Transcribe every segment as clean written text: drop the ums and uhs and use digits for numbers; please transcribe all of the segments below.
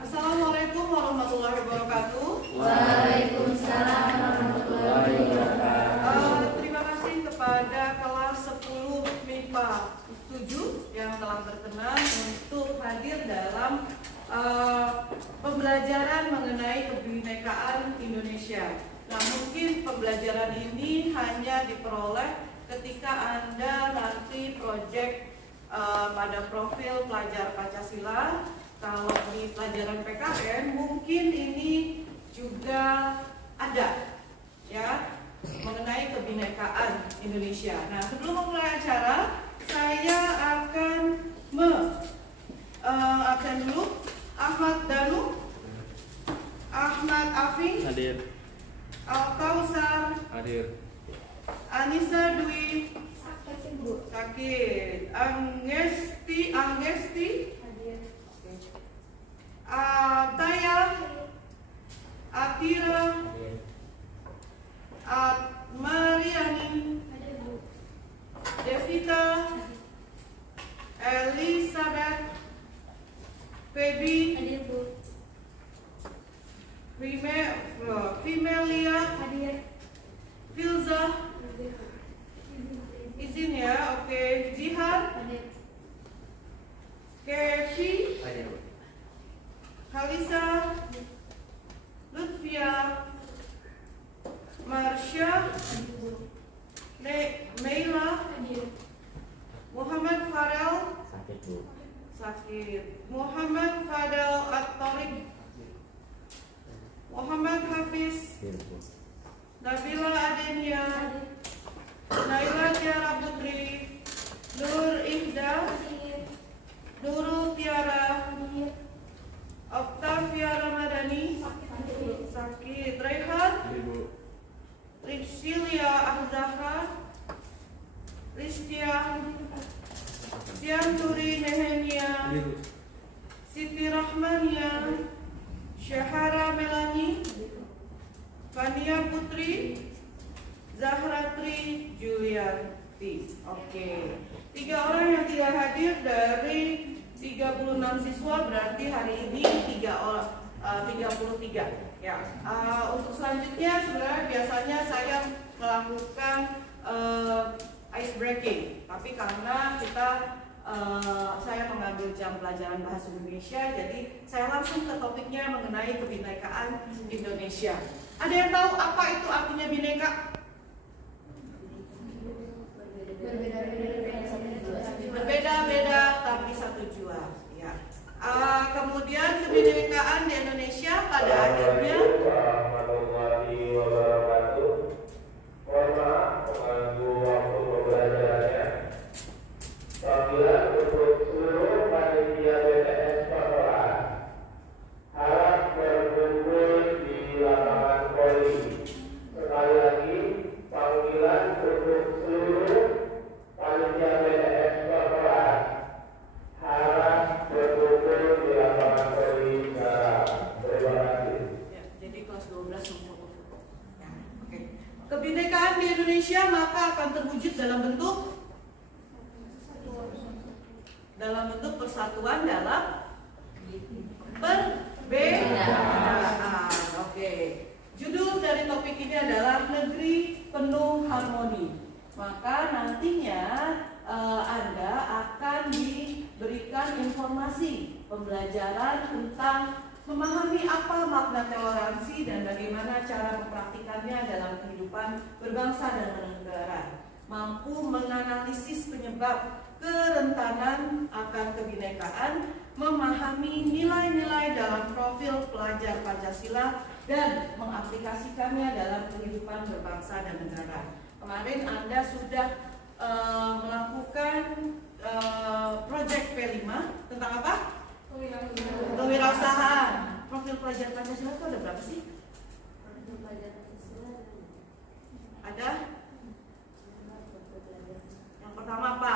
Assalamualaikum warahmatullahi wabarakatuh. Waalaikumsalam warahmatullahi wabarakatuh. Terima kasih kepada kelas 10 MIPA 7 yang telah berkenan untuk hadir dalam pembelajaran mengenai kebinekaan Indonesia. Nah, mungkin pembelajaran ini hanya diperoleh ketika Anda nanti proyek pada profil pelajar Pancasila. Kalau di pelajaran PKN mungkin ini juga ada ya mengenai kebinekaan Indonesia. Nah, sebelum memulai acara, saya akan absen dulu. Ahmad Danu, Ahmad Afing, hadir. Al-Kausar, Hadir. Anissa Dwi, sakit. Angesti, hadir. Taya, Atira, Mariani, Devita, Elizabeth, Feby, Fimelia, Filza, izin ya, oke. Jihad, Kevi, Halisa, Lutfia, Marsha, Meila, Muhammad Farel, sakit. Muhammad Fadel At-Tariq, Muhammad Hafiz, Nabila Adenia, Naila Tiara Putri, Nur Ihda, Nurul Tiara, Octavia Ramadhani, sakit. Rehan, Rizkilia Ahzaka, Rizkia, Tianturi Nehemia, Siti Rahmania, Syahara Melani, Fania Putri, Zahratri Julianti. Oke. 3 orang yang tidak hadir dari 36 siswa, berarti hari ini 33 ya. Untuk selanjutnya sebenarnya biasanya saya melakukan ice breaking, tapi karena saya mengambil jam pelajaran bahasa Indonesia, jadi saya langsung ke topiknya mengenai kebinekaan Indonesia. Ada yang tahu apa itu artinya bineka? Berbeda-beda tapi satu jua ya. Kemudian kebinekaan di Indonesia pada akhirnya kebinekaan di Indonesia maka akan terwujud dalam bentuk persatuan dalam perbedaan. Oke. Judul dari topik ini adalah Negeri Penuh Harmoni. Maka nantinya Anda akan diberikan informasi pembelajaran tentang memahami apa makna toleransi dan bagaimana cara mempraktikannya dalam kehidupan berbangsa dan bernegara. Mampu menganalisis penyebab kerentanan akan kebinekaan, memahami nilai-nilai dalam profil pelajar Pancasila, dan mengaplikasikannya dalam kehidupan berbangsa dan negara. Kemarin Anda sudah melakukan proyek P5 tentang apa? Kewirausahaan. Profil pelajar Pancasila itu ada berapa sih? Ada? Yang pertama apa?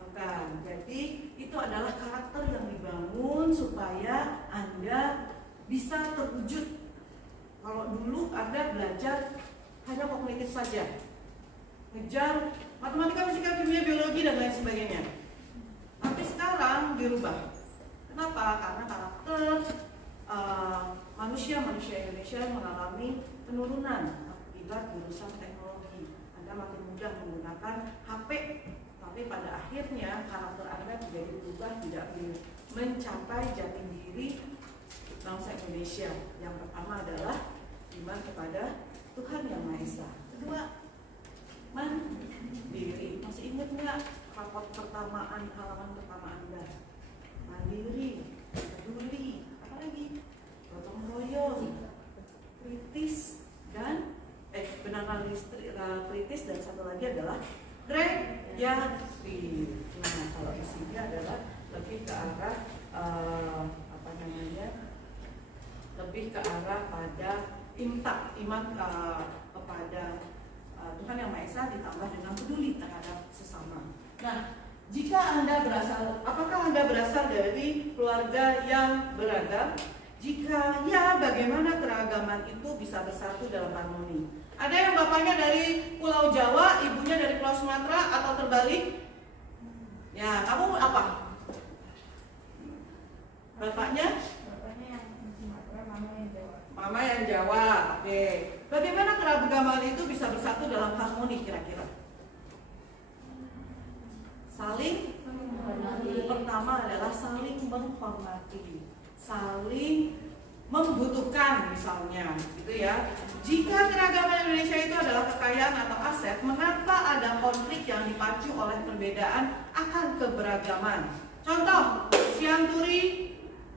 Bukan. Jadi itu adalah karakter yang dibangun supaya Anda bisa terwujud. Kalau dulu Anda belajar hanya kognitif saja, ngejar matematika, fisika, kimia, biologi dan lain sebagainya. Tapi sekarang dirubah. Kenapa? Karena karakter manusia Indonesia mengalami penurunan akibat jurusan teknologi. Anda makin mudah menggunakan HP, tapi pada akhirnya karakter Anda menjadi berubah, tidak mencapai jati diri bangsa Indonesia. Yang pertama adalah iman kepada Tuhan Yang Maha Esa. Kedua, mandiri. Masih ingat nggak rapot halaman pertama Anda? Mandiri, peduli, apa lagi? Gotong royong, kritis, dan kritis, dan satu lagi adalah kreatif. Nah, kalau di sini adalah lebih ke arah lebih ke arah pada iman kepada Tuhan Yang Maha Esa ditambah dengan peduli terhadap sesama. Nah, jika apakah Anda berasal dari keluarga yang beragam? Jika ya, bagaimana keragaman itu bisa bersatu dalam harmoni? Ada yang bapaknya dari Pulau Jawa, ibunya dari Pulau Sumatera, atau terbalik? Ya, kamu apa? Bapaknya? Bapaknya yang Sumatera, mama yang Jawa. Mama yang Jawa, oke. Bagaimana keragaman itu bisa bersatu dalam harmoni kira-kira? Saling menghormati. Pertama adalah saling menghormati, saling membutuhkan misalnya, gitu ya. Jika keragaman Indonesia itu adalah kekayaan atau aset, mengapa ada konflik yang dipacu oleh perbedaan akan keberagaman? Contoh, Sianturi,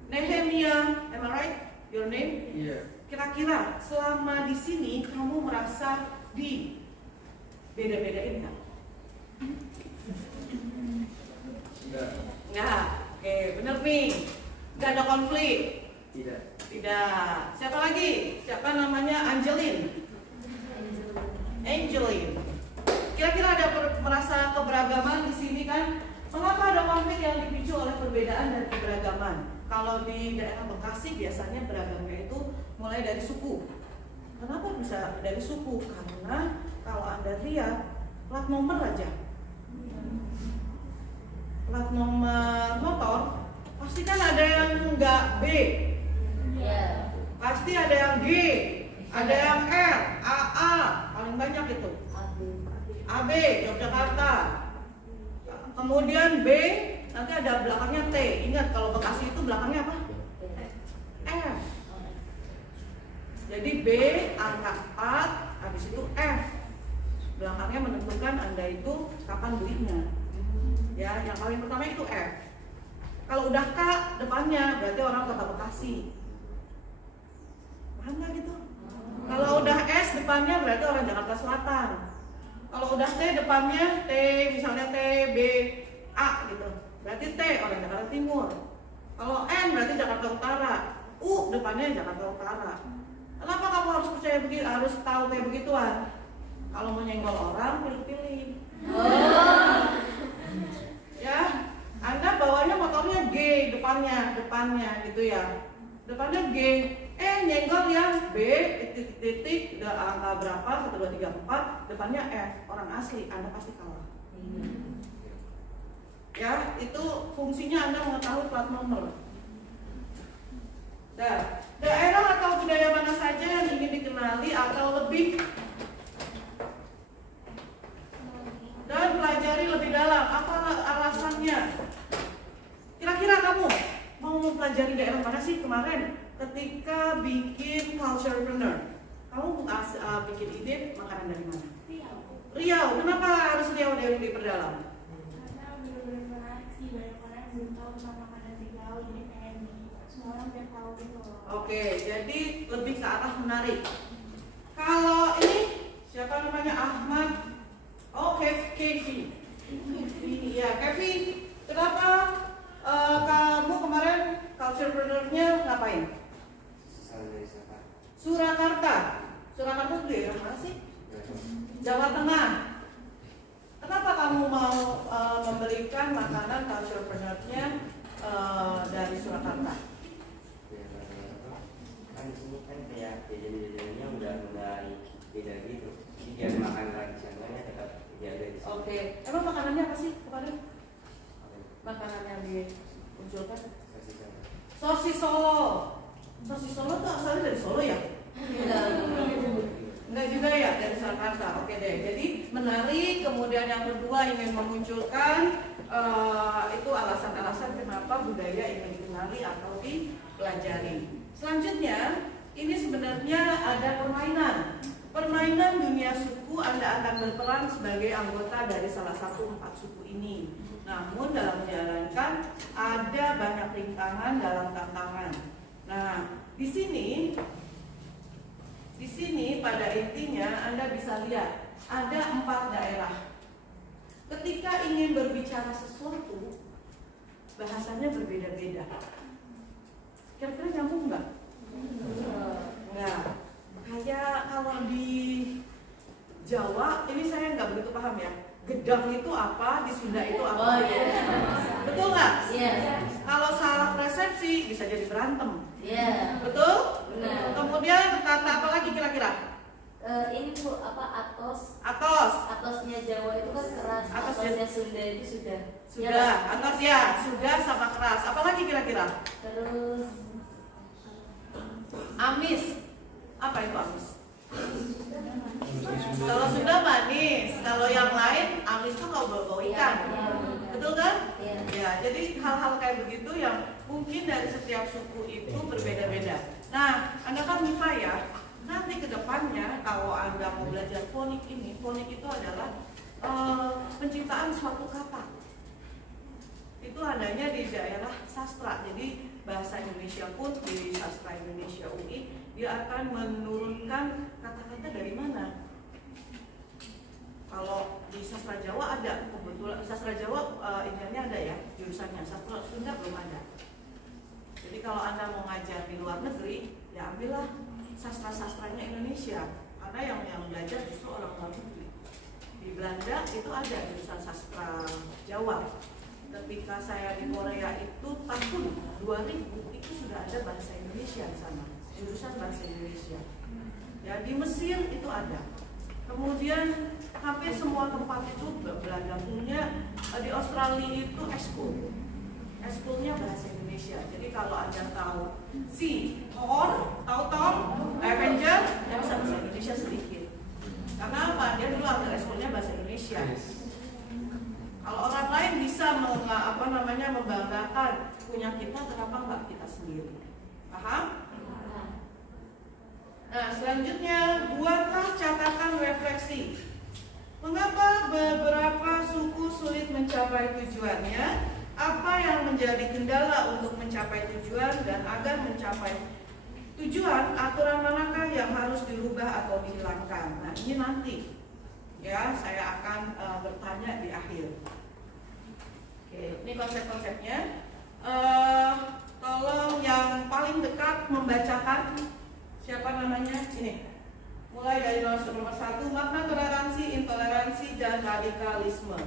Nehemia, am I right? Your name? Iya. Kira-kira selama di sini kamu merasa di beda-bedain nggak? Enggak. Oke, bener nih. Nggak ada konflik. Tidak. Tidak. Siapa lagi? Siapa namanya? Angelin. Kira-kira ada merasa keberagaman di sini kan? Mengapa ada konflik yang dipicu oleh perbedaan dan keberagaman? Kalau di daerah Bekasi biasanya beragamnya itu mulai dari suku. Kenapa bisa dari suku? Karena kalau Anda lihat plat nomor aja, plat nomor motor pasti kan ada yang enggak B, pasti ada yang G, ada yang R, AA, paling banyak itu AB, Yogyakarta. Kemudian B, nanti ada belakangnya T. Ingat kalau Bekasi itu belakangnya apa? F. Jadi B angka 4, habis itu F. Belakangnya menentukan Anda itu kapan belinya. Ya, yang paling pertama itu F. Kalau udah K depannya berarti orang Kota Bekasi. Paham nggak gitu? Kalau udah S depannya berarti orang Jakarta Selatan. Kalau udah T depannya T, misalnya T, B, A gitu, berarti T orang Jakarta Timur. Kalau N berarti Jakarta Utara. U depannya Jakarta Utara. Kenapa kamu harus percaya begitu? Harus tahu kayak begituan? Kalau mau nyenggol orang, pilih-pilih. Ya, Anda bawanya motornya G depannya gitu ya. Depannya G, nyenggol yang B titik angka berapa 1 2 3 4, depannya F, orang asli, Anda pasti kalah. Ya, itu fungsinya Anda mengetahui plat nomor. Nah, daerah atau budaya mana saja yang ingin dikenali atau lebih dan pelajari lebih dalam, apa alasannya? Kira-kira kamu mau mempelajari daerah mana sih kemarin ketika bikin culturepreneur? Kamu bikin ide makanan dari mana? Riau. Kenapa harus Riau yang diperdalam? Karena benar-benar menarik sih, banyak orang yang belum tahu tentang makanan Riau, jadi pengen semua orang biar tahu gitu loh. Oke, jadi lebih ke arah menarik. Kalau ini siapa namanya? Ahmad. Oh, Kevi. Iya, Kevi. Kenapa kamu kemarin culturepreneur-nya ngapain? Surakarta. Surakarta itu daerah mana sih? Jawa Tengah. Kenapa kamu mau memberikan makanan culturepreneur-nya dari Surakarta? Kan di sini kan kayak jajan-jajannya udah mulai beda gitu. Jadi biar makan tradisionalnya tetap dijaga di sini. Oke. Emang makanannya apa sih kemarin? Makanan yang memunculkan? Sosis Solo. Sosis Solo tuh asalnya dari Solo ya? Enggak juga ya, dari Jakarta. Oke deh. Jadi menari, kemudian yang kedua ingin memunculkan itu alasan-alasan kenapa budaya ingin dikenali atau dipelajari. Selanjutnya, ini sebenarnya ada permainan. Permainan dunia suku, Anda akan berperan sebagai anggota dari salah satu 4 suku ini. Namun dalam menjalankan ada banyak rintangan dalam tantangan. Nah, di sini pada intinya Anda bisa lihat ada 4 daerah. Ketika ingin berbicara sesuatu, bahasanya berbeda-beda. Kira-kira nyambung nggak? Enggak. Kayak kalau di Jawa, ini saya nggak begitu paham ya. Gedang itu apa, di Sunda itu apa? Oh iya. Betul nggak? Iya. Kalau salah persepsi bisa jadi berantem. Iya. Betul? Benar. Kemudian kata apa lagi kira-kira? Ini Bu, apa atos? Atos. Atosnya Jawa itu kan keras. Atosnya Atosnya Sunda itu sudah. Sudah. Atos ya, sudah sama keras. Apa lagi kira-kira? Terus Amis. Apa itu amis? Kalau Sunda manis, kalau yang lain amis tuh kalau bau ikan. Betul kan? Iya. Ya, jadi hal-hal kayak begitu yang mungkin dari setiap suku itu berbeda-beda. Nah, Anda kan MIPA ya. Nanti ke depannya kalau Anda mau belajar fonik ini, fonik itu adalah penciptaan suatu kata. Itu adanya di daerah sastra. Jadi bahasa Indonesia pun di sastra Indonesia UI dia akan menurunkan kata-kata dari mana. Kalau di sastra Jawa ada, kebetulan sastra Jawa ininya ada ya jurusannya. Sastra Sunda belum ada. Jadi kalau Anda mau ngajar di luar negeri, ya ambillah sastra-sastranya Indonesia, karena yang belajar justru orang luar negeri. Di Belanda itu ada jurusan sastra Jawa. Ketika saya di Korea itu tahun 2000 itu sudah ada bahasa Indonesia di sana, jurusan bahasa Indonesia. Ya di Mesir itu ada. Kemudian hampir semua tempat itu Belanda punya. Di Australia itu eskulnya bahasa Indonesia. Jadi kalau Anda tahu Thor, tahu Thor, Avenger, yang bisa bahasa Indonesia sedikit. Karena apa? Dia dulu ambil eskulnya bahasa Indonesia. Kalau orang lain bisa membanggakan punya kita, kenapa nggak kita sendiri? Paham? Nah, selanjutnya buatlah catatan refleksi. Mengapa beberapa suku sulit mencapai tujuannya? Apa yang menjadi kendala untuk mencapai tujuan, dan agar mencapai tujuan, aturan manakah yang harus dirubah atau dihilangkan? Nah, ini nanti ya saya akan bertanya di akhir. Oke, ini konsep-konsepnya. Tolong yang paling dekat membacakan. Siapa namanya? Ini. Mulai dari nomor 1, makna toleransi, intoleransi, dan radikalisme.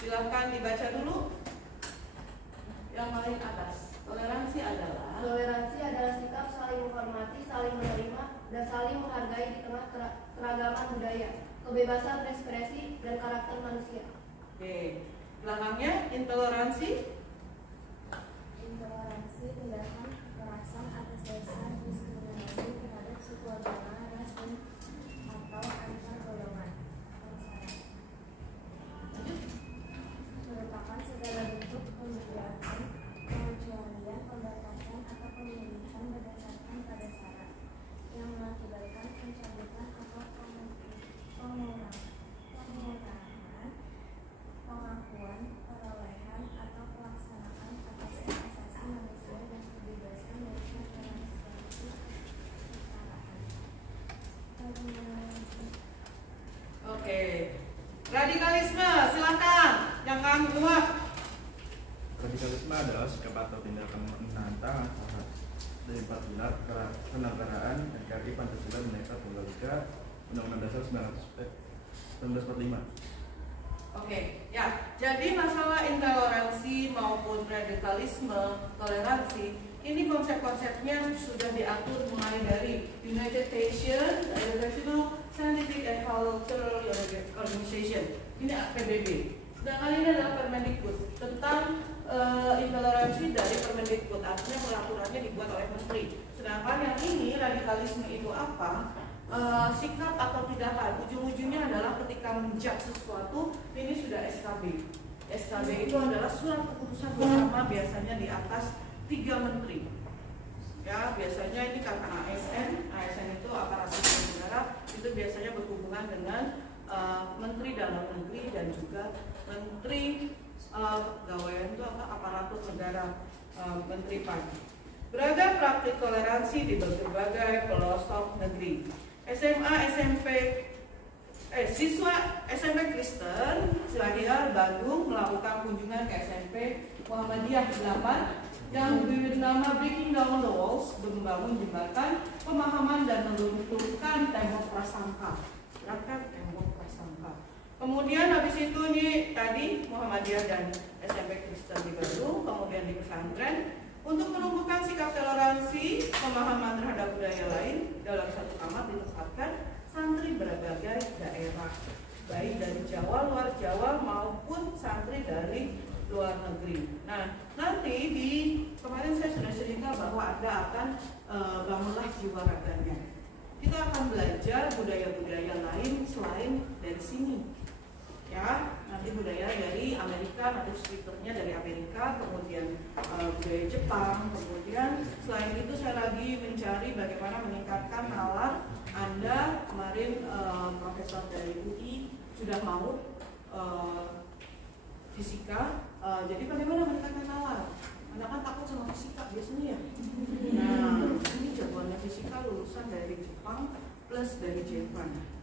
Silahkan dibaca dulu. Yang paling atas. Toleransi adalah sikap saling menghormati, saling menerima, dan saling menghargai di tengah keragaman budaya, kebebasan berekspresi, dan karakter manusia. Oke. Belakangnya intoleransi. Intoleransi tindakan kekerasan atas dasar diskriminasi terhadap suku, agama, ras, dan atau antar golongan. Merupakan segala bentuk pembedakan, pengecualian, pembatasan, atau pemilihan berdasarkan pada syarat yang mengakibatkan pencabutan atau pengurangan pengakuan, perolehan, atau pelaksanaan atas hak asasi manusia dan kebebasan beragama kesetaraan. Oke. Radikalisme, silakan. Jangan muak. Radikalisme adalah sikap atau tindakan menantang hak dari 4 pilar kenegaraan, NKRI, Pancasila, Bhinneka Tunggal Ika, Undang-Undang Dasar 1945. Oke, ya. Jadi masalah intoleransi maupun radikalisme, toleransi, ini konsep-konsepnya sudah diatur mulai dari United Nations, International Scientific and Cultural Organization. Ini PBB. Sedangkan ini adalah Permendikbud tentang intoleransi dari Permendikbud, artinya peraturannya dibuat oleh menteri. Sedangkan yang ini radikalisme itu apa? Sikap atau tindakan, ujung-ujungnya adalah ketika menjudge sesuatu, ini sudah SKB. SKB itu adalah surat keputusan bersama, biasanya di atas 3 menteri. Ya, biasanya ini karena ASN itu aparatur negara, itu biasanya berhubungan dengan Menteri Dalam Negeri dan juga Menteri Pegawaian itu aparatur negara, Menteri PAN. Beragam praktik toleransi di berbagai pelosok negeri. Siswa SMP Kristen Selandia Bandung melakukan kunjungan ke SMP Muhammadiyah 8 yang diberi nama Breaking Down the Walls, membangun jembatan pemahaman dan melunturkan tembok prasangka. Tembok prasangka. Kemudian habis itu nih tadi Muhammadiyah dan SMP Kristen di Bandung, kemudian di pesantren untuk menumbuhkan sikap toleransi, pemahaman terhadap budaya lain dalam satu kamar ditempatkan santri berbagai daerah, baik dari Jawa, luar Jawa maupun santri dari luar negeri. Nah, nanti kemarin saya sudah cerita bahwa Anda akan bangunlah jiwa raganya. Kita akan belajar budaya-budaya lain selain dari sini. Ya, nanti budaya dari Amerika, native speaker-nya dari Amerika, kemudian budaya Jepang, kemudian selain itu saya lagi mencari bagaimana meningkatkan nalar. Anda kemarin profesor dari UI sudah mau fisika, jadi bagaimana meningkatkan nalar? Anda kan takut sama fisika biasanya ya. Nah, ini jagoannya fisika lulusan dari Jepang plus dari Jerman.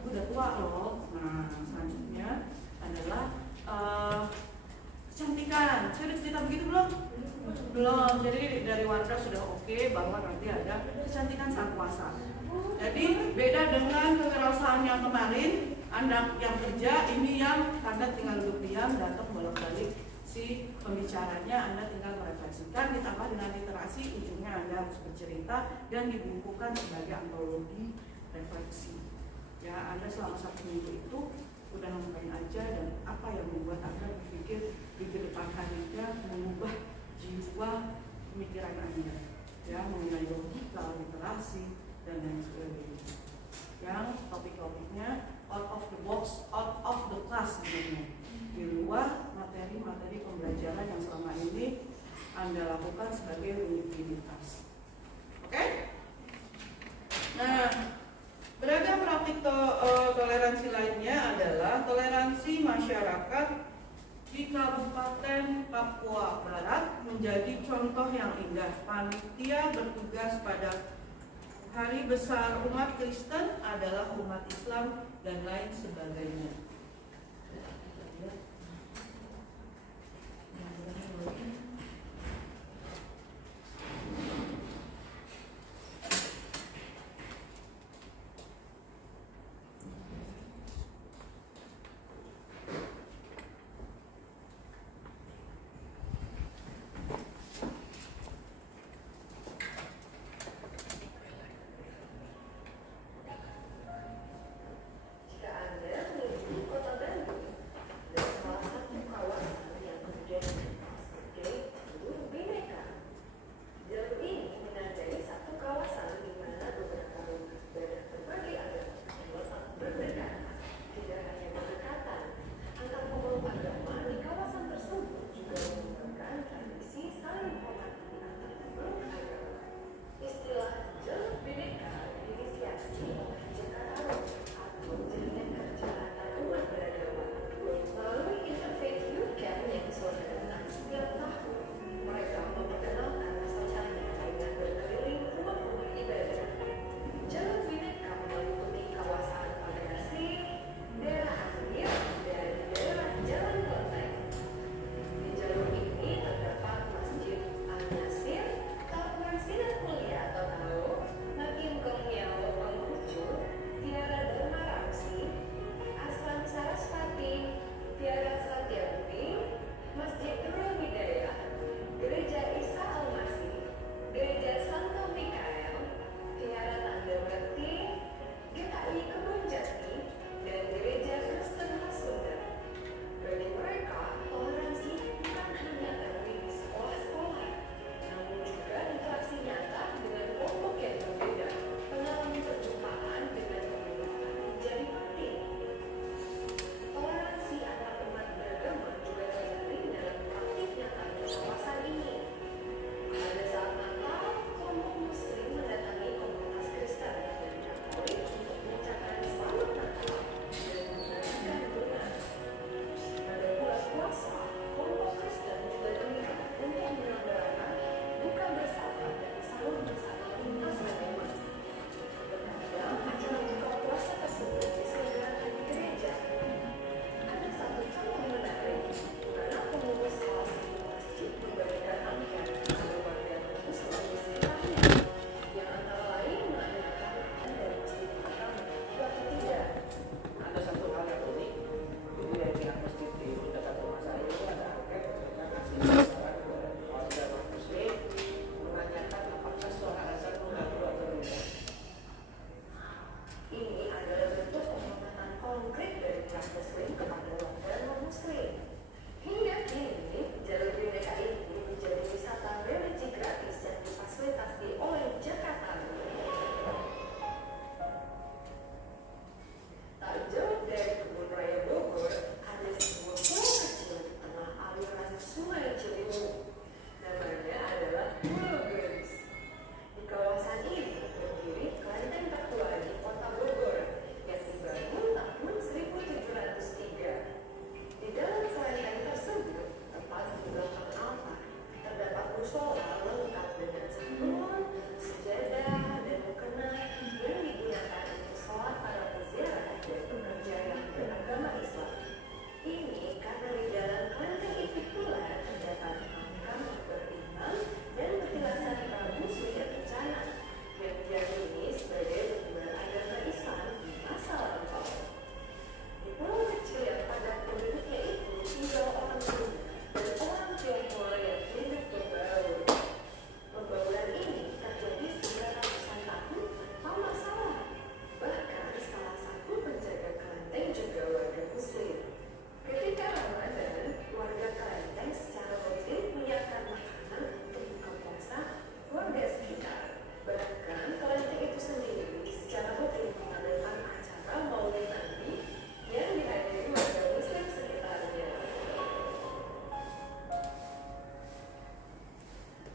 Aku udah tua loh. Nah, selanjutnya adalah kecantikan. Saya udah cerita begitu belum? Belum. Jadi dari warga sudah oke bahwa nanti ada kecantikan saat puasa. Jadi beda dengan kekerasan yang kemarin, Anda yang kerja, ini yang Anda tinggal duduk diam, datang bolak-balik si pembicaranya, Anda tinggal merefleksikan, ditambah dengan literasi, ujungnya Anda harus bercerita dan dibukukan sebagai antologi refleksi. Ya, Anda selama 1 minggu itu udah ngapain aja dan apa yang membuat Anda berpikir di depan harinya mengubah jiwa pemikiran Anda, ya, mengenai logika, literasi dan lain sebagainya. Yang topik-topiknya out of the box, out of the class sebenarnya, di luar materi-materi pembelajaran yang selama ini Anda lakukan sebagai rutinitas. Oke? Nah, beragam praktik toleransi lainnya adalah toleransi masyarakat di Kabupaten Papua Barat menjadi contoh yang indah. Panitia bertugas pada hari besar umat Kristen adalah umat Islam dan lain sebagainya.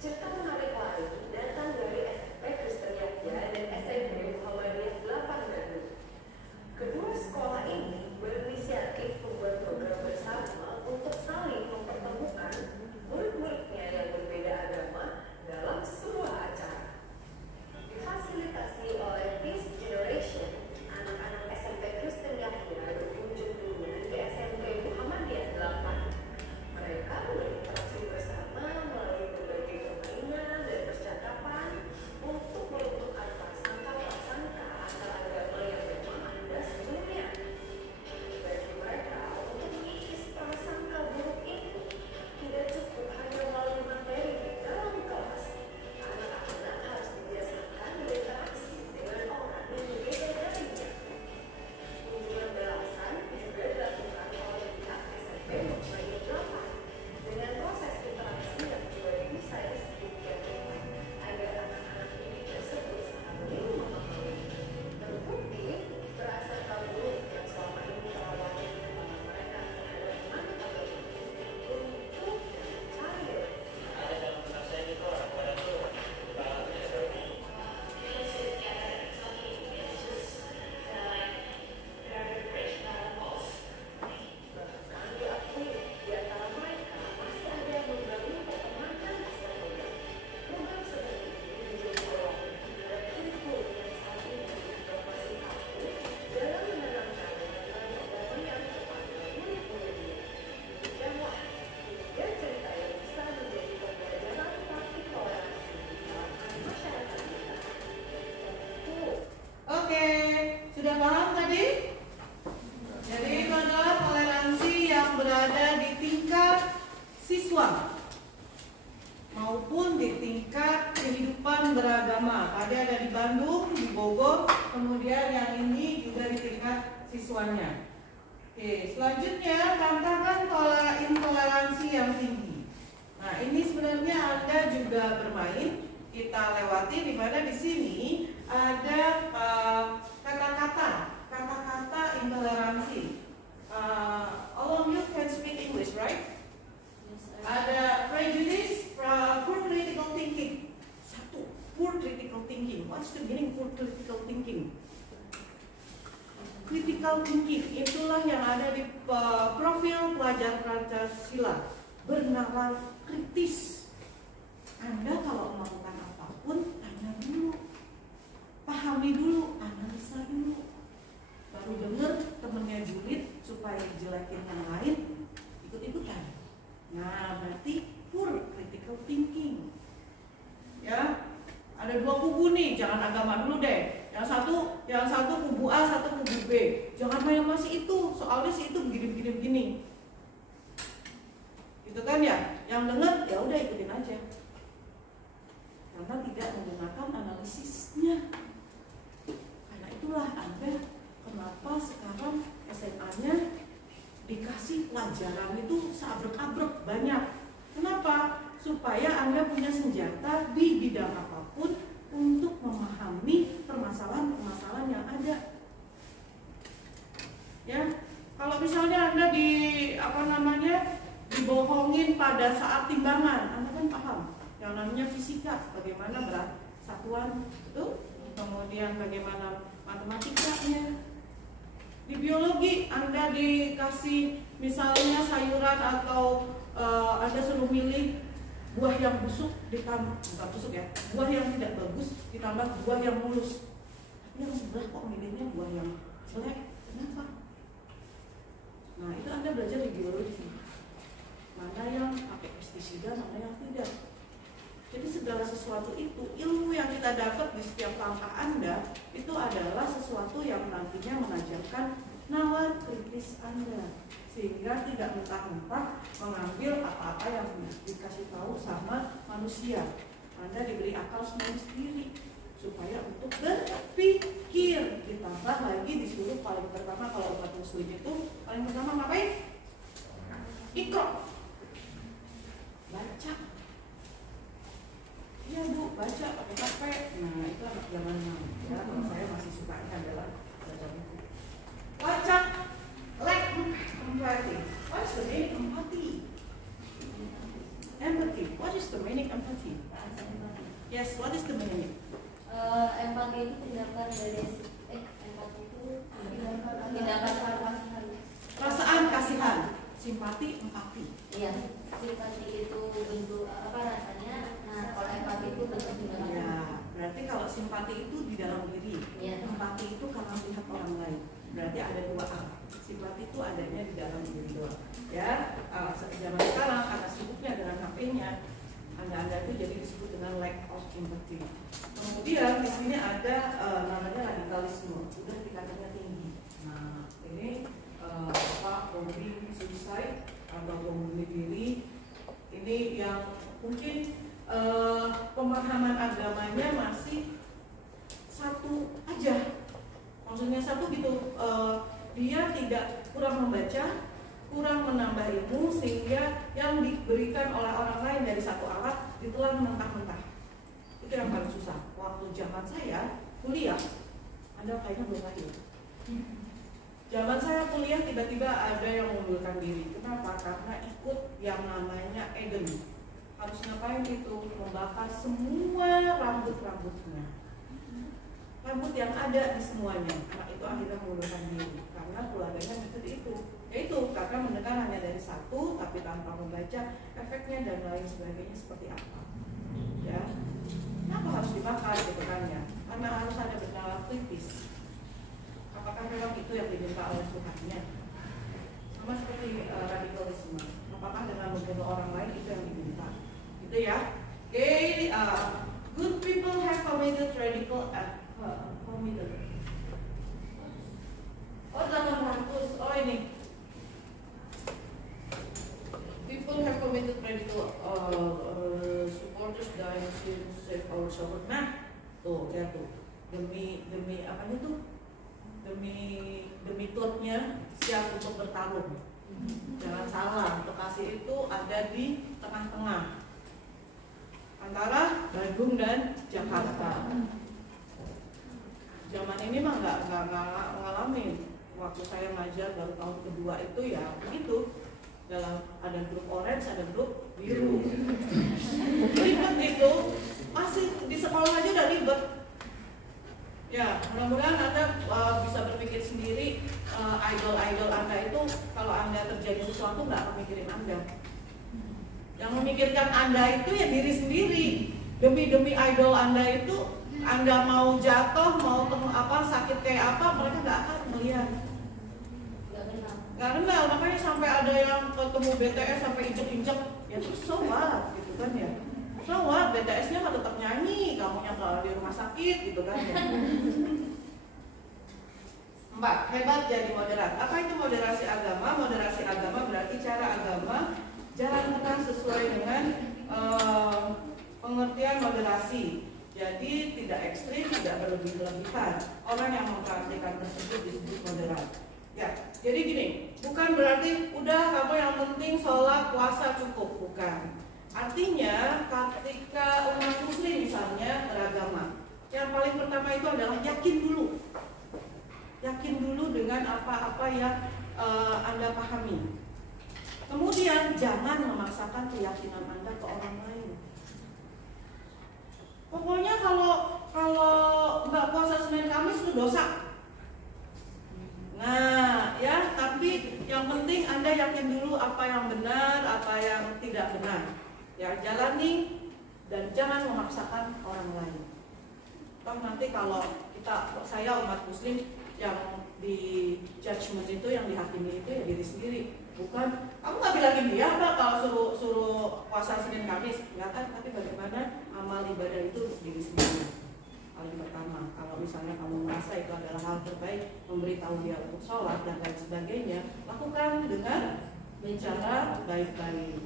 Cerita menarik lain datang dari SMP Kristen Yahya dan SMP Muhammadiyah 8 Bandung. Kedua sekolah ini berinisiatif membuat program bersama untuk saling mempertemukan murid-muridnya yang berbeda agama dalam sebuah acara. Difasilitasi oleh Peace Generation, anak-anak SMP Kristen Yahya berkunjung dulu di SMP Muhammadiyah 8. Mereka berinteraksi bersama melalui berbagai permainan dan percakapan untuk melunturkan prasangka-prasangka antar agama yang memang ada sebelumnya. Bagi mereka, untuk mengikis prasangka buruk itu tidak cukup hanya melalui materi di dalam kelas. Anak-anak harus dibiasakan berinteraksi dengan orang yang berbeda darinya. Kunjungan belasan juga dilakukan oleh pihak SMP Muhammadiyah 8 dengan proses interaksi yang juga didesain sedemikian rupa agar anak-anak didik tersebut saling memahami. Terbukti prasangka buruk yang selama ini terawat di kepala mereka terhadap anak agama untuk cair. Ada dalam benak saya itu orang pada itu Bahkan diakui di antara mereka masih ada yang mengganggu pertemanan pasca program. Program seperti ini menjadi peluang terhadap kurikulum yang saat ini juga masih kaku dalam menanamkan nilai perdamaian kepada murid-muridnya. Demikianlah tiga cerita yang bisa menjadi pembelajaran praktik toleransi di kalangan masyarakat kita. Oke, sudah paham tadi? Jadi itu adalah toleransi yang berada di tingkat siswa maupun di tingkat kehidupan beragama. Tadi ada di Bandung, di Bogor, kemudian yang ini juga di tingkat siswanya. Oke, selanjutnya tantangan intoleransi yang tinggi. Nah, ini sebenarnya Anda juga bermain. Kita lewati di mana di sini ada kata-kata intoleransi. All of you can speak English, right? Ada prejudice, poor critical thinking. Satu, poor critical thinking. What's the meaning poor critical thinking? Critical thinking itulah yang ada di profil pelajar Pancasila. Bernalar kritis. Anda kalau melakukan apapun, tanya dulu, pahami dulu, analisa dulu. Baru dengar temennya julid supaya jelekin yang lain, ikut-ikutan. Nah, berarti poor critical thinking. Ya, ada dua kubu nih, jangan agama dulu deh. Yang satu kubu A, satu kubu B. Jangan main sama si itu, soalnya si itu begini. Gitu kan ya? Yang dengar ya udah ikutin aja. Karena tidak menggunakan analisisnya. Karena itulah Anda kenapa sekarang SMA-nya dikasih pelajaran itu seabrek-abrek banyak. Kenapa? Supaya Anda punya senjata di bidang apapun untuk memahami permasalahan-permasalahan yang ada. Ya, kalau misalnya Anda dibohongin pada saat timbangan, Anda kan paham. Yang namanya fisika, bagaimana berat satuan itu, kemudian bagaimana matematikanya. Di biologi Anda dikasih misalnya sayuran atau Anda suruh milih buah yang busuk ditambah, bukan busuk ya, buah yang tidak bagus ditambah buah yang mulus. Tapi yang sebelah kok milihnya buah yang jelek, kenapa? Nah, itu Anda belajar di biologi. Mana yang pakai pestisida, mana yang tidak. Jadi segala sesuatu itu, ilmu yang kita dapat di setiap langkah Anda itu adalah sesuatu yang nantinya mengajarkan nalar kritis Anda, sehingga tidak mentah-mentah mengambil apa-apa yang dikasih tahu sama manusia. Anda diberi akal sendiri supaya untuk berpikir. Ditambah lagi disuruh paling pertama, kalau umat muslim itu paling pertama ngapain? Iqra, baca. Iya Bu, baca pakai capek. Nah, itu anak zaman now. Ya, kalau saya masih sukanya adalah baca buku. Baca, like empathy. What's the meaning empathy? Empathy. What what is the meaning empathy? Yes, what is the meaning? Empati itu tindakan dari empati itu tindakan Perasaan kasihan, simpati, empati. Iya, simpati itu bentuk apa rasanya. Nah, kalau empati itu bentuk tindakan. Ya, berarti kalau simpati itu di dalam diri, empati itu karena melihat orang lain. Berarti ada dua arah. Simpati itu adanya di dalam diri doang. Ya, zaman sekarang karena sibuknya dengan HP-nya, Anda itu jadi disebut dengan lack of empathy. Kemudian di sini ada namanya radikalisme, sudah tingkatannya tinggi. Nah, ini bombing, suicide atau bom bunuh diri. Ini yang mungkin pemahaman agamanya masih satu aja. Maksudnya satu gitu, dia tidak kurang membaca, kurang menambah ilmu, sehingga yang diberikan oleh orang lain dari satu alat ditelan mentah-mentah. Itu yang paling susah. Waktu zaman saya kuliah, Anda kayaknya belum lahir. Zaman saya kuliah tiba-tiba ada yang mengundurkan diri. Kenapa? Karena ikut yang namanya Eden. Harus ngapain itu? Membakar semua rambut-rambutnya. Rambut yang ada di semuanya. Nah, itu akhirnya mengundurkan diri. Karena keluarganya mengikuti itu. Yaitu karena mendengar hanya dari satu, tapi tanpa membaca efeknya dan lain sebagainya seperti apa. Ya, kenapa harus dibakar gitu kan ya? Karena harus ada bernalar kritis. Apakah memang itu yang diminta oleh Tuhannya? Sama seperti radikalisme. Apakah dengan membunuh orang lain itu yang diminta? Gitu ya. Okay, good people have committed radical committed. Oh, 800. Oh, ini. People have committed radical supporters dying to save our support. Nah, tuh ya tuh. Demi apanya tuh? Demi klubnya siap untuk bertarung. Jangan salah, Bekasi itu ada di tengah-tengah antara Bandung dan Jakarta. Zaman ini mah nggak ngalamin. Waktu saya ngajar baru tahun kedua itu ya begitu. Dalam ada grup orange, ada grup biru. Ribet itu, masih di sekolah aja udah ribet. Ya, mudah-mudahan Anda bisa berpikir sendiri. Idol-idol Anda itu kalau Anda terjadi sesuatu nggak akan mikirin Anda. Yang memikirkan Anda itu ya diri sendiri. Demi idol Anda itu, Anda mau jatuh, mau sakit kayak apa, mereka nggak akan melihat. Nggak kenal, makanya sampai ada yang ketemu BTS sampai injek-injek, ya terus so what, gitu kan ya. So what, BTS-nya kan tetap nyanyi, kamunya kalau di rumah sakit, gitu kan ya. 4. Hebat jadi moderat. Apa itu moderasi agama? Moderasi agama berarti cara agama jalan tengah sesuai dengan pengertian moderasi. Jadi tidak ekstrim, tidak berlebih-lebihan. Orang yang mempraktikkan tersebut disebut moderat. Ya, jadi gini, bukan berarti udah kamu yang penting sholat, puasa cukup, bukan. Artinya ketika umat muslim misalnya beragama, yang paling pertama itu adalah yakin dulu. Yakin dulu dengan apa-apa yang Anda pahami. Kemudian jangan memaksakan keyakinan Anda ke orang lain. Pokoknya kalau nggak puasa Senin Kamis itu dosa. Nah, ya, tapi yang penting Anda yakin dulu apa yang benar, apa yang tidak benar. Ya, jalani dan jangan memaksakan orang lain. Toh nanti kalau saya umat muslim yang di judgment itu, yang dihakimi itu ya diri sendiri. Bukan, kamu nggak bilangin dia apa kalau suruh puasa Senin Kamis, nggak kan? Tapi bagaimana amal ibadah itu untuk diri sendiri. Paling pertama, kalau misalnya kamu merasa itu adalah hal terbaik, memberitahu dia untuk sholat dan lain sebagainya, lakukan dengan cara baik-baik.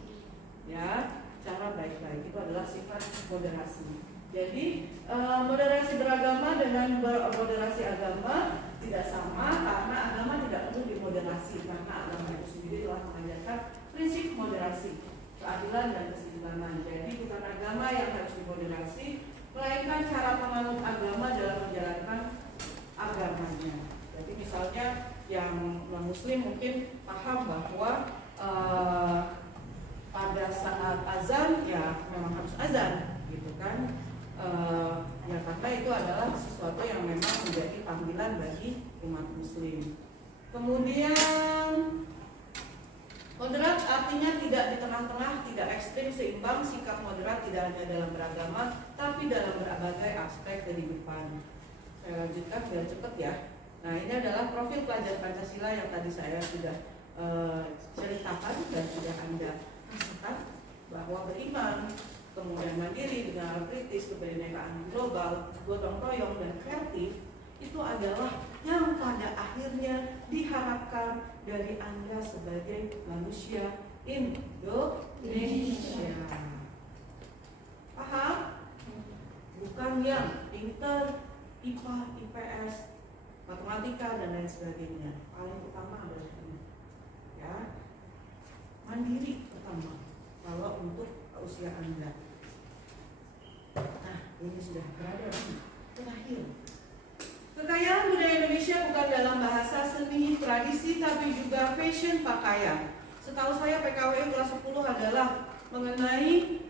Ya, cara baik-baik itu adalah sifat moderasi. Jadi moderasi beragama dengan moderasi agama tidak sama, karena agama tidak perlu dimoderasi, karena agama itu sendiri telah mengajarkan prinsip moderasi, keadilan dan keseimbangan. Jadi bukan agama yang harus dimoderasi, melainkan cara penganut agama dalam menjalankan agamanya. Jadi misalnya yang non-muslim mungkin paham bahwa pada saat azan ya memang memang menjadi panggilan bagi umat muslim. Kemudian moderat artinya tidak di tengah-tengah, tidak ekstrim, seimbang. Sikap moderat tidak hanya dalam beragama, tapi dalam berbagai aspek kehidupan. Saya lanjutkan biar cepat ya. Nah, ini adalah profil pelajar Pancasila yang tadi saya sudah ceritakan dan sudah Anda rasakan, bahwa beriman, kemudian mandiri, dengan kritis, kebinekaan global, gotong royong, dan kreatif itu adalah yang pada akhirnya diharapkan dari Anda sebagai manusia Indonesia. Paham? Bukan yang pintar, IPA, IPS, matematika, dan lain sebagainya. Paling utama adalah ini, ya, mandiri pertama kalau untuk usia Anda. Nah, ini sudah berada di terakhir. Kekayaan budaya Indonesia bukan dalam bahasa, seni, tradisi, tapi juga fashion pakaian. Setahu saya PKWI kelas 10 adalah mengenai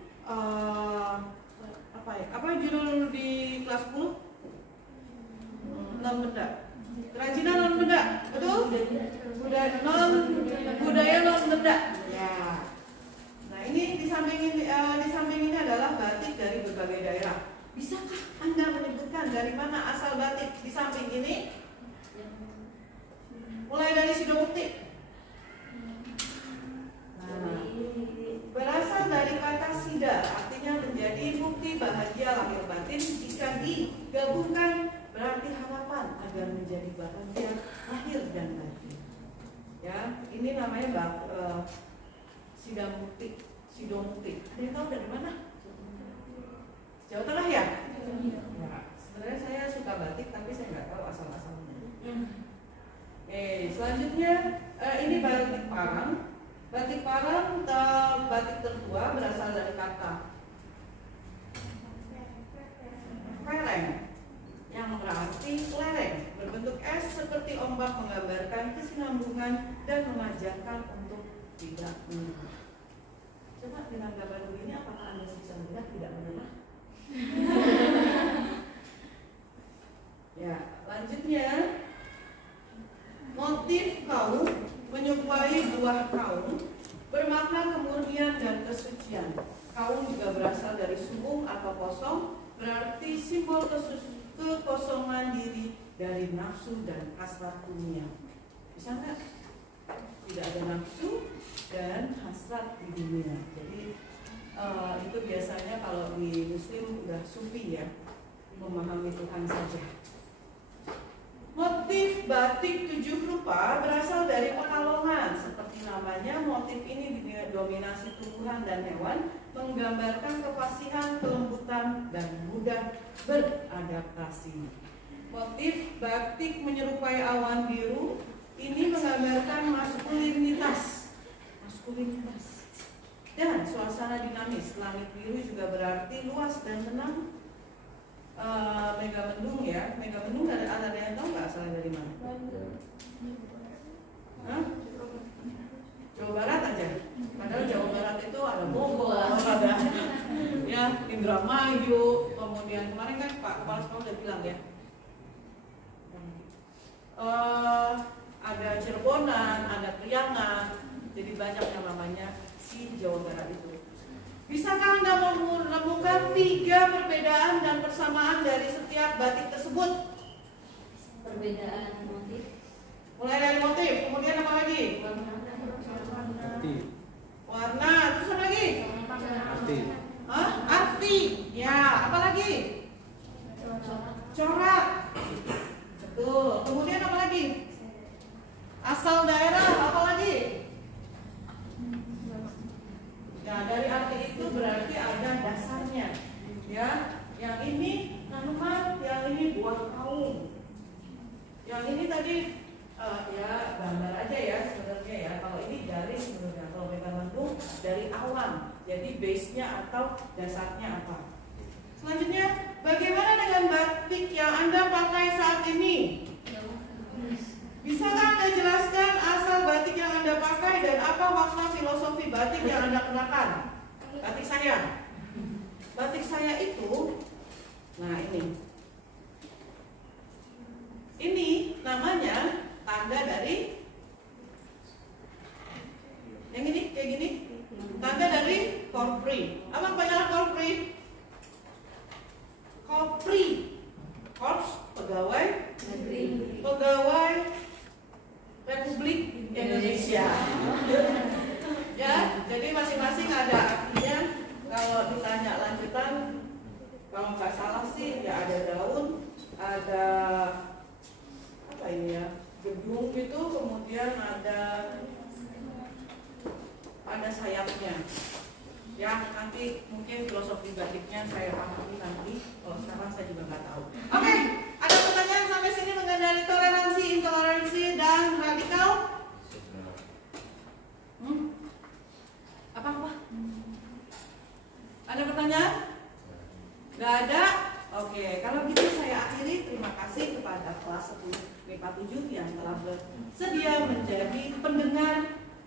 apa judul di kelas 10? Non benda. Kerajinan non benda, betul? Budaya non benda. Ya. Nah, ini di samping ini adalah batik dari berbagai daerah. Bisakah Anda menyebutkan dari mana asal batik di samping ini? Mulai dari Sidomukti. Nah, berasal dari kata sida, artinya menjadi bukti bahagia lahir batin. Jika digabungkan berarti harapan agar menjadi bahagia lahir dan batin. Ya, ini namanya Sidomukti. Ada yang tahu dari mana? Jawa Tengah ya? Ya, sebenarnya saya suka batik tapi saya nggak tahu asal-asalnya. Selanjutnya ini batik Parang. Batik Parang, batik tertua berasal dari kata lereng, yang berarti lereng, berbentuk es seperti ombak, menggambarkan kesinambungan dan mengajarkan untuk tidak menyerah. Coba dengan gambar begini, apakah Anda bisa melihat tidak menyerah? Ya, lanjutnya motif kaum menyerupai buah kaum, bermakna kemurnian dan kesucian. Kaum juga berasal dari suung atau kosong, berarti simbol kekosongan diri dari nafsu dan hasrat dunia. Bisa nggak? Tidak ada nafsu dan hasrat di dunia. Jadi itu biasanya kalau di Muslim udah sufi ya, memahami Tuhan saja. Motif batik 7 rupa berasal dari Pekalongan. Seperti namanya, motif ini didominasi tumbuhan dan hewan, menggambarkan kefasihan, kelembutan, dan mudah beradaptasi. Motif batik menyerupai awan biru, ini menggambarkan maskulinitas. Dan suasana dinamis. Langit biru juga berarti luas dan tenang. Megamendung ya, Megamendung ada yang tahu nggak asalnya dari mana? Hah? Jawa Barat aja. Padahal Jawa Barat itu ada Bogor, ada ya Indramayu, kemudian kemarin kan Pak Kepala Sekolah udah bilang ya, ada Cirebonan, ada Priangan, jadi banyak yang namanya si Jawa Barat itu. Bisakah Anda menemukan 3 perbedaan dan persamaan dari setiap batik tersebut? Perbedaan motif. Mulai dari motif, kemudian apa lagi? Warna, terus apa lagi? Hah? Arti. Ya, apa lagi? Corak. Betul. Kemudian apa lagi? Asal daerah, apa lagi? Nah, dari arti itu berarti ada dasarnya, ya. Yang ini tanaman, yang ini buah kaum, yang ini tadi ya gambar aja ya sebenarnya ya. Kalau ini garis sebenarnya, kalau Megamendung dari awan, jadi base-nya atau dasarnya apa. Selanjutnya, bagaimana dengan batik yang Anda pakai saat ini? Bisakah Anda jelaskan asal batik yang Anda pakai dan apa makna filosofi batik yang Anda kenakan? Batik saya. Batik saya itu, nah ini. sih? Ya ada daun, ada apa ini ya? Gedung gitu, kemudian ada sayapnya. Ya, nanti mungkin filosofi batiknya saya pahami nanti. Kalau sekarang saya juga nggak tahu. Oke, ada pertanyaan sampai sini mengenai toleransi, intoleransi, dan radikal? Apa? Ada pertanyaan? Nggak ada? Oke, kalau gitu saya akhiri. Terima kasih kepada kelas 10 MIPA 7 yang telah bersedia menjadi pendengar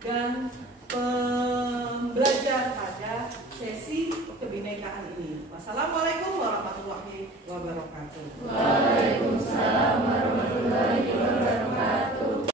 dan pembelajar pada sesi kebinekaan ini. Wassalamualaikum warahmatullahi wabarakatuh. Waalaikumsalam.